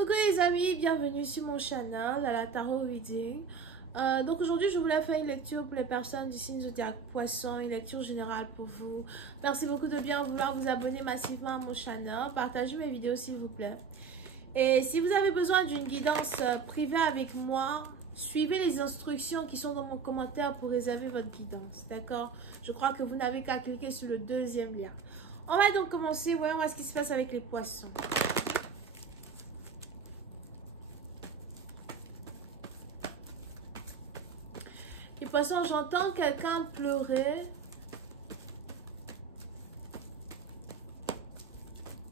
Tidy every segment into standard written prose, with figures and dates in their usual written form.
Coucou les amis, bienvenue sur mon channel à la Tarot Reading. Donc aujourd'hui je voulais faire une lecture pour les personnes du signe zodiaque Poisson, une lecture générale pour vous. Merci beaucoup de bien vouloir vous abonner massivement à mon channel, partagez mes vidéos s'il vous plaît. Et si vous avez besoin d'une guidance privée avec moi, suivez les instructions qui sont dans mon commentaire pour réserver votre guidance, d'accord? Je crois que vous n'avez qu'à cliquer sur le deuxième lien. On va donc commencer, voyons ce qui se passe avec les poissons. Les poissons, j'entends quelqu'un pleurer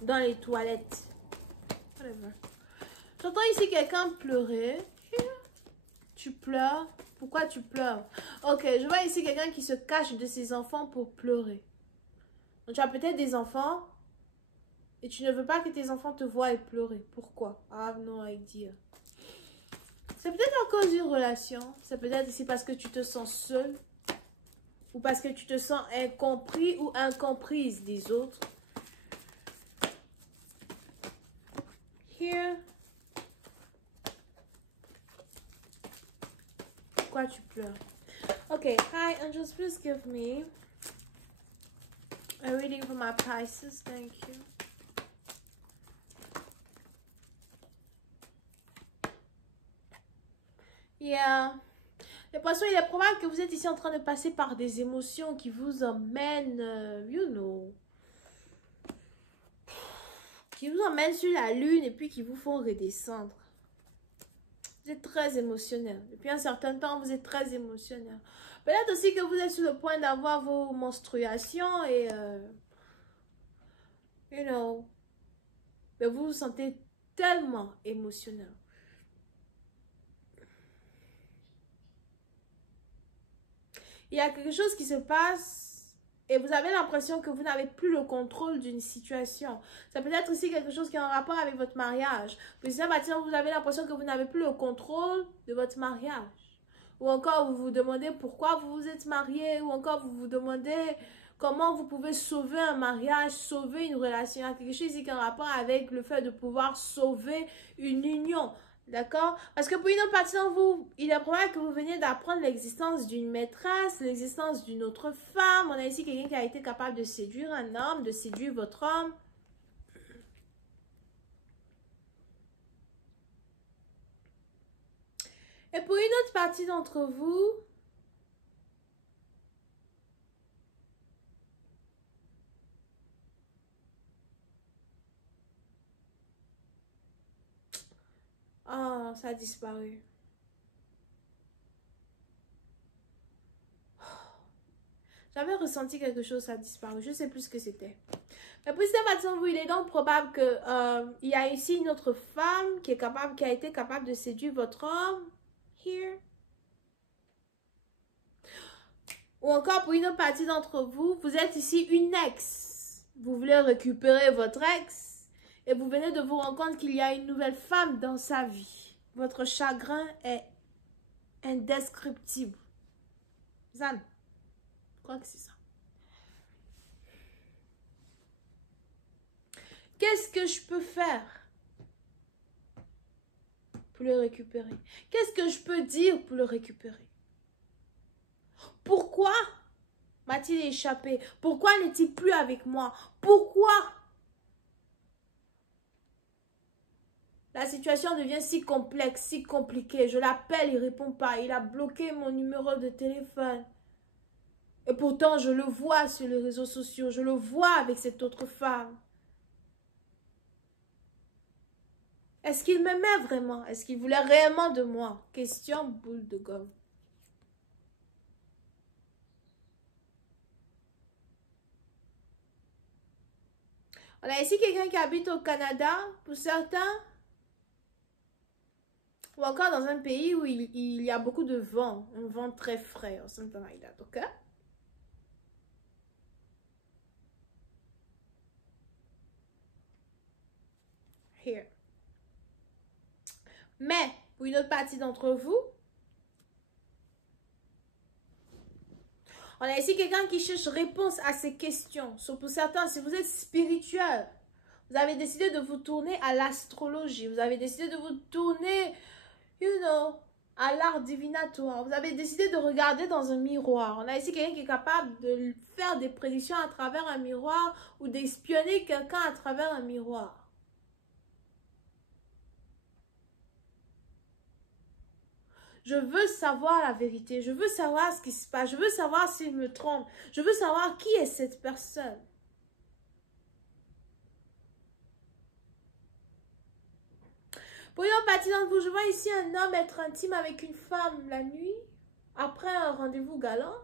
dans les toilettes. J'entends ici quelqu'un pleurer. Tu pleures? Pourquoi tu pleures? Ok, je vois ici quelqu'un qui se cache de ses enfants pour pleurer. Donc tu as peut-être des enfants et tu ne veux pas que tes enfants te voient et pleurer. Pourquoi? I have no idea. C'est peut-être à cause d'une relation. C'est peut-être ici parce que tu te sens seul. Ou parce que tu te sens incompris ou incomprise des autres. Here. Pourquoi tu pleures? Ok. Hi, angels, please give me a reading for my Pisces. Thank you. Yeah. Les poissons, il est probable que vous êtes ici en train de passer par des émotions qui vous emmènent, qui vous emmènent sur la lune et puis qui vous font redescendre. Vous êtes très émotionnel. Depuis un certain temps, vous êtes très émotionnel. Peut-être aussi que vous êtes sur le point d'avoir vos menstruations et, mais vous vous sentez tellement émotionnel. Il y a quelque chose qui se passe et vous avez l'impression que vous n'avez plus le contrôle d'une situation. Ça peut être aussi quelque chose qui est en rapport avec votre mariage. Puis ça, vous avez l'impression que vous n'avez plus le contrôle de votre mariage. Ou encore, vous vous demandez pourquoi vous vous êtes marié. Ou encore, vous vous demandez comment vous pouvez sauver un mariage, sauver une relation. Il y a quelque chose ici qui est en rapport avec le fait de pouvoir sauver une union. D'accord? Parce que pour une autre partie d'entre vous, il est probable que vous veniez d'apprendre l'existence d'une maîtresse, l'existence d'une autre femme. On a ici quelqu'un qui a été capable de séduire un homme, de séduire votre homme. Et pour une autre partie d'entre vous, oh, ça a disparu. J'avais ressenti quelque chose, ça a disparu. Je ne sais plus ce que c'était. Mais pour cette partie d'entre vous, il est donc probable que il y a ici une autre femme qui a été capable de séduire votre homme. Here. Ou encore pour une autre partie d'entre vous, vous êtes ici une ex. Vous voulez récupérer votre ex et vous venez de vous rendre compte qu'il y a une nouvelle femme dans sa vie. Votre chagrin est indescriptible. Zan, je crois que c'est ça. Qu'est-ce que je peux faire pour le récupérer? Qu'est-ce que je peux dire pour le récupérer? Pourquoi m'a-t-il échappé? Pourquoi n'est-il plus avec moi? Pourquoi la situation devient si complexe, si compliquée? Je l'appelle, il ne répond pas. Il a bloqué mon numéro de téléphone. Et pourtant, je le vois sur les réseaux sociaux. Je le vois avec cette autre femme. Est-ce qu'il m'aimait vraiment? Est-ce qu'il voulait réellement de moi? Question boule de gomme. On a ici quelqu'un qui habite au Canada, pour certains, ou encore dans un pays où il y a beaucoup de vent, un vent très frais, or something like that, ok? Here. Mais, pour une autre partie d'entre vous, on a ici quelqu'un qui cherche réponse à ces questions. So, pour certains, si vous êtes spirituel, Vous avez décidé de vous tourner à l'astrologie. Vous avez décidé de vous tourner, à l'art divinatoire. Vous avez décidé de regarder dans un miroir. On a ici quelqu'un qui est capable de faire des prédictions à travers un miroir ou d'espionner quelqu'un à travers un miroir. Je veux savoir la vérité. Je veux savoir ce qui se passe. Je veux savoir s'il me trompe. Je veux savoir qui est cette personne. Pour une partie d'entre vous, je vois ici un homme être intime avec une femme la nuit, après un rendez-vous galant.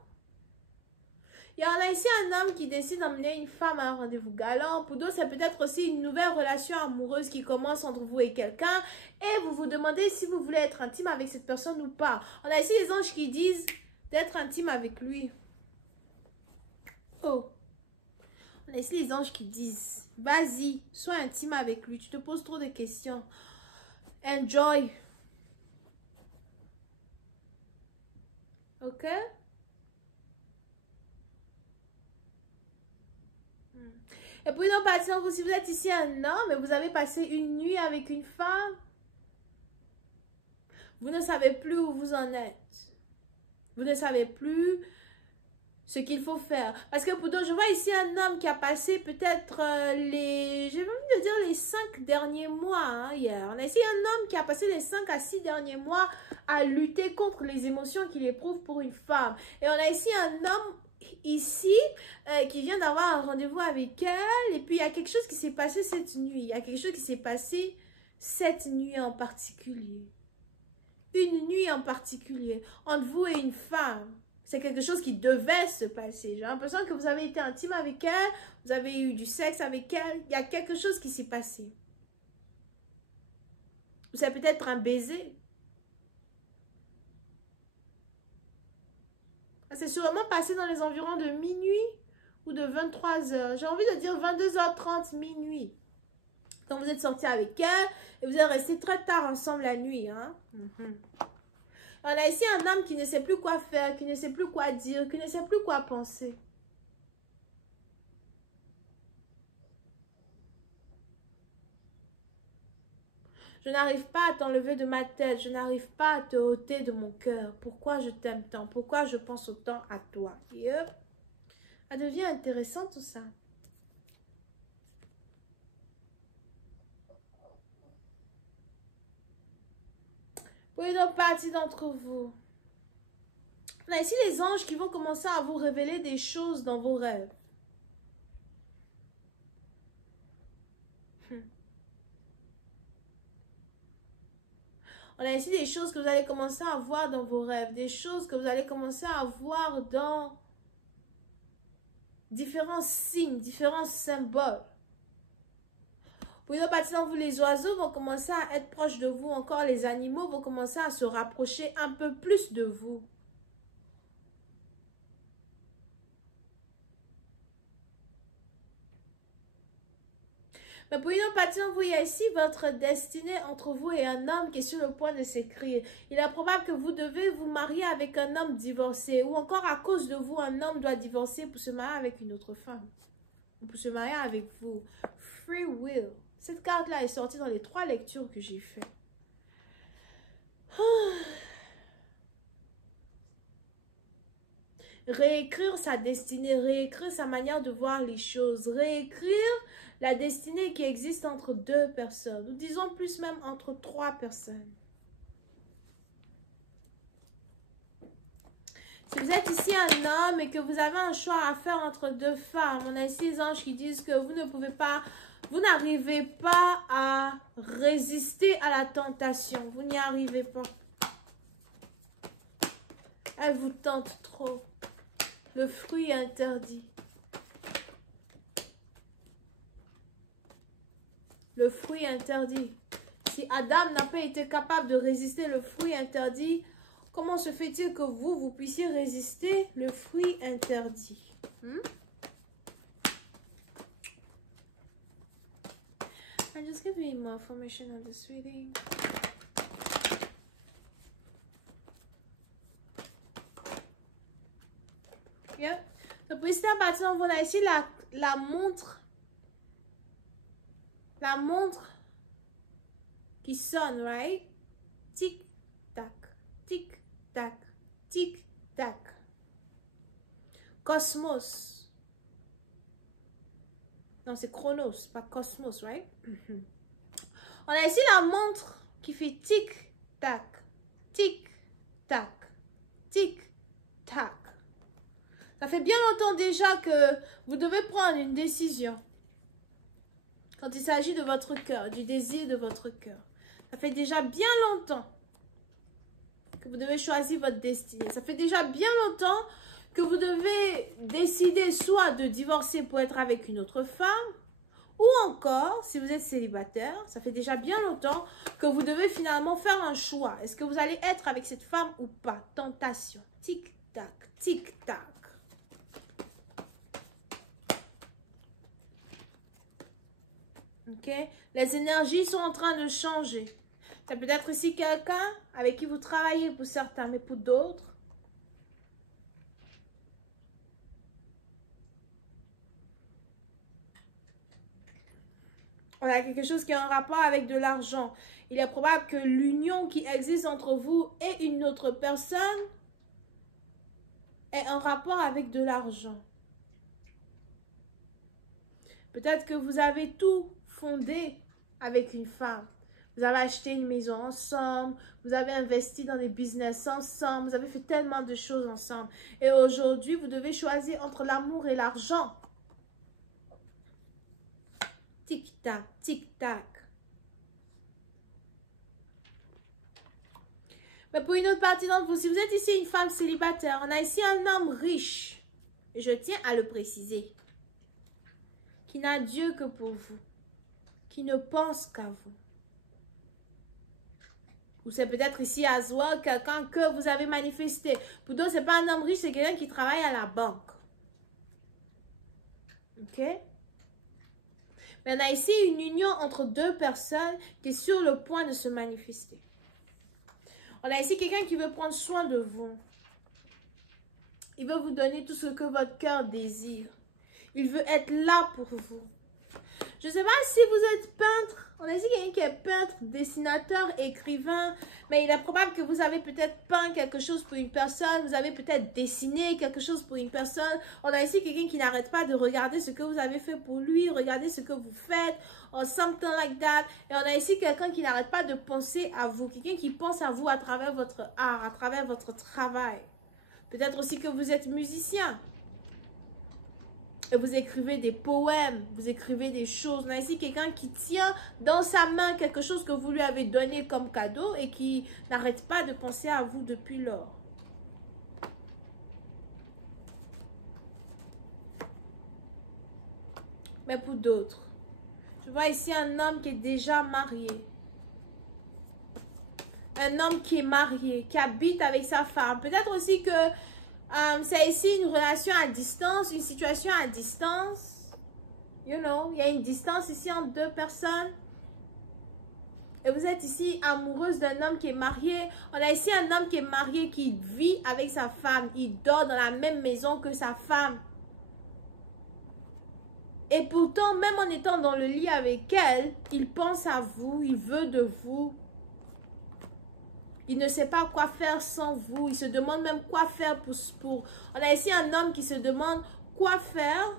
Il y en a ici un homme qui décide d'emmener une femme à un rendez-vous galant. Pour d'autres, c'est peut-être aussi une nouvelle relation amoureuse qui commence entre vous et quelqu'un. Et vous vous demandez si vous voulez être intime avec cette personne ou pas. On a ici les anges qui disent d'être intime avec lui. Oh. On a ici les anges qui disent, vas-y, sois intime avec lui. Tu te poses trop de questions. Enjoy. Ok? Et puis, non, par exemple, si vous êtes ici un homme et vous avez passé une nuit avec une femme, vous ne savez plus où vous en êtes. Vous ne savez plus ce qu'il faut faire. Parce que pour d'autres, je vois ici un homme qui a passé peut-être j'ai envie de dire les 5 derniers mois hier. On a ici un homme qui a passé les 5 à 6 derniers mois à lutter contre les émotions qu'il éprouve pour une femme. Et on a ici un homme ici qui vient d'avoir un rendez-vous avec elle. Et puis il y a quelque chose qui s'est passé cette nuit. Il y a quelque chose qui s'est passé cette nuit en particulier. Une nuit en particulier entre vous et une femme. C'est quelque chose qui devait se passer. J'ai l'impression que vous avez été intime avec elle, vous avez eu du sexe avec elle. Il y a quelque chose qui s'est passé. C'est peut-être un baiser. C'est sûrement passé dans les environs de minuit ou de 23 heures. J'ai envie de dire 22h30, minuit. Quand vous êtes sorti avec elle et vous êtes restés très tard ensemble la nuit. On a ici un homme qui ne sait plus quoi faire, qui ne sait plus quoi dire, qui ne sait plus quoi penser. Je n'arrive pas à t'enlever de ma tête, je n'arrive pas à te ôter de mon cœur. Pourquoi je t'aime tant? Pourquoi je pense autant à toi? Yep. Ça devient intéressant tout ça. Pour une autre partie d'entre vous, on a ici les anges qui vont commencer à vous révéler des choses dans vos rêves. On a ici des choses que vous allez commencer à voir dans vos rêves, des choses que vous allez commencer à voir dans différents signes, différents symboles. Pour une autre partie d'entre vous, les oiseaux vont commencer à être proches de vous, encore les animaux vont commencer à se rapprocher un peu plus de vous. Mais pour une autre partie d'entre vous, il y a ici votre destinée entre vous et un homme qui est sur le point de s'écrire. Il est probable que vous devez vous marier avec un homme divorcé ou encore à cause de vous, un homme doit divorcer pour se marier avec une autre femme. Ou pour se marier avec vous. Free will. Cette carte-là est sortie dans les 3 lectures que j'ai faites. Réécrire sa destinée, réécrire sa manière de voir les choses, réécrire la destinée qui existe entre 2 personnes, ou disons plus même entre 3 personnes. Si vous êtes ici un homme et que vous avez un choix à faire entre 2 femmes, on a ici les anges qui disent que vous ne pouvez pas, vous n'arrivez pas à résister à la tentation, vous n'y arrivez pas. Elle vous tente trop. Le fruit interdit. Le fruit interdit. Si Adam n'a pas été capable de résister le fruit interdit, comment se fait-il que vous puissiez résister le fruit interdit? And just give me more information on this reading. Yeah. Donc, pour ici, à partir on a ici la montre la montre qui sonne, right? Tic, tac, tic, tac, tic, tac. Cosmos. Non, c'est Chronos, pas Cosmos, right? On a ici la montre qui fait tic, tac, tic, tac, tic, tac. Ça fait bien longtemps déjà que vous devez prendre une décision. Quand il s'agit de votre cœur, du désir de votre cœur. Ça fait déjà bien longtemps que vous devez choisir votre destinée. Ça fait déjà bien longtemps que vous devez décider soit de divorcer pour être avec une autre femme, ou encore, si vous êtes célibataire, ça fait déjà bien longtemps que vous devez finalement faire un choix. Est-ce que vous allez être avec cette femme ou pas? Tentation. Tic-tac, tic-tac. Ok? Les énergies sont en train de changer. Ça peut être ici quelqu'un avec qui vous travaillez pour certains, mais pour d'autres, on a quelque chose qui est en rapport avec de l'argent. Il est probable que l'union qui existe entre vous et une autre personne est en rapport avec de l'argent. Peut-être que vous avez tout fondé avec une femme. Vous avez acheté une maison ensemble, vous avez investi dans des business ensemble, vous avez fait tellement de choses ensemble. Et aujourd'hui, vous devez choisir entre l'amour et l'argent. Tic-tac, tic-tac. Mais pour une autre partie d'entre vous, si vous êtes ici une femme célibataire, on a ici un homme riche. Et je tiens à le préciser. Qui n'a Dieu que pour vous. Qui ne pense qu'à vous. Ou c'est peut-être ici à Zoa, quelqu'un que vous avez manifesté. Pour d'autres, ce n'est pas un homme riche, c'est quelqu'un qui travaille à la banque. Ok? Mais on a ici une union entre deux personnes qui est sur le point de se manifester. On a ici quelqu'un qui veut prendre soin de vous. Il veut vous donner tout ce que votre cœur désire. Il veut être là pour vous. Je ne sais pas si vous êtes peintre. On a ici quelqu'un qui est peintre, dessinateur, écrivain. Mais il est probable que vous avez peut-être peint quelque chose pour une personne. Vous avez peut-être dessiné quelque chose pour une personne. On a ici quelqu'un qui n'arrête pas de regarder ce que vous avez fait pour lui. Regarder ce que vous faites. Or something like that. Et on a ici quelqu'un qui n'arrête pas de penser à vous. Quelqu'un qui pense à vous à travers votre art, à travers votre travail. Peut-être aussi que vous êtes musicien. Et vous écrivez des poèmes, vous écrivez des choses. On a ici quelqu'un qui tient dans sa main quelque chose que vous lui avez donné comme cadeau et qui n'arrête pas de penser à vous depuis lors. Mais pour d'autres, je vois ici un homme qui est déjà marié. Un homme qui est marié, qui habite avec sa femme. Peut-être aussi que c'est ici une relation à distance, une situation à distance. You know, il y a une distance ici entre deux personnes. Et vous êtes ici amoureuse d'un homme qui est marié. On a ici un homme qui est marié, qui vit avec sa femme. Il dort dans la même maison que sa femme. Et pourtant, même en étant dans le lit avec elle, il pense à vous, il veut de vous. Il ne sait pas quoi faire sans vous. Il se demande même quoi faire pour... On a ici un homme qui se demande quoi faire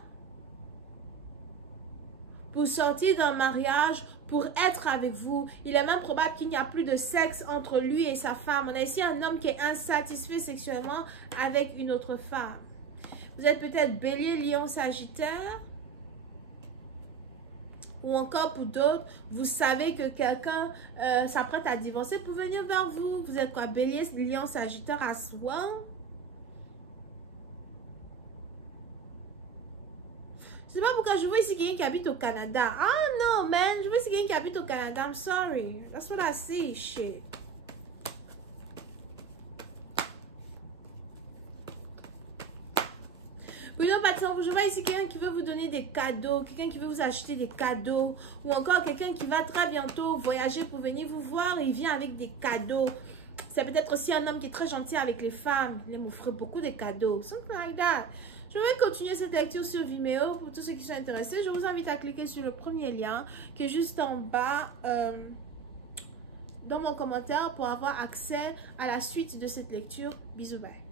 pour sortir d'un mariage, pour être avec vous. Il est même probable qu'il n'y a plus de sexe entre lui et sa femme. On a ici un homme qui est insatisfait sexuellement avec une autre femme. Vous êtes peut-être Bélier, Lion, Sagittaire. Ou encore pour d'autres, vous savez que quelqu'un s'apprête à divorcer pour venir vers vous. Vous êtes quoi? Bélier, Lion, Sagittaire à soi. Je sais pas pourquoi je vois ici quelqu'un qui habite au Canada. Ah non, man. Je vois ici quelqu'un qui habite au Canada. I'm sorry. That's what I see. Shit. Pour une autre partie, je vois ici quelqu'un qui veut vous donner des cadeaux, quelqu'un qui veut vous acheter des cadeaux, ou encore quelqu'un qui va très bientôt voyager pour venir vous voir et il vient avec des cadeaux. C'est peut-être aussi un homme qui est très gentil avec les femmes. Il aime offrir beaucoup de cadeaux. Something like that. Je Je vais continuer cette lecture sur Vimeo pour tous ceux qui sont intéressés. Je vous invite à cliquer sur le premier lien qui est juste en bas dans mon commentaire pour avoir accès à la suite de cette lecture. Bisous, bye.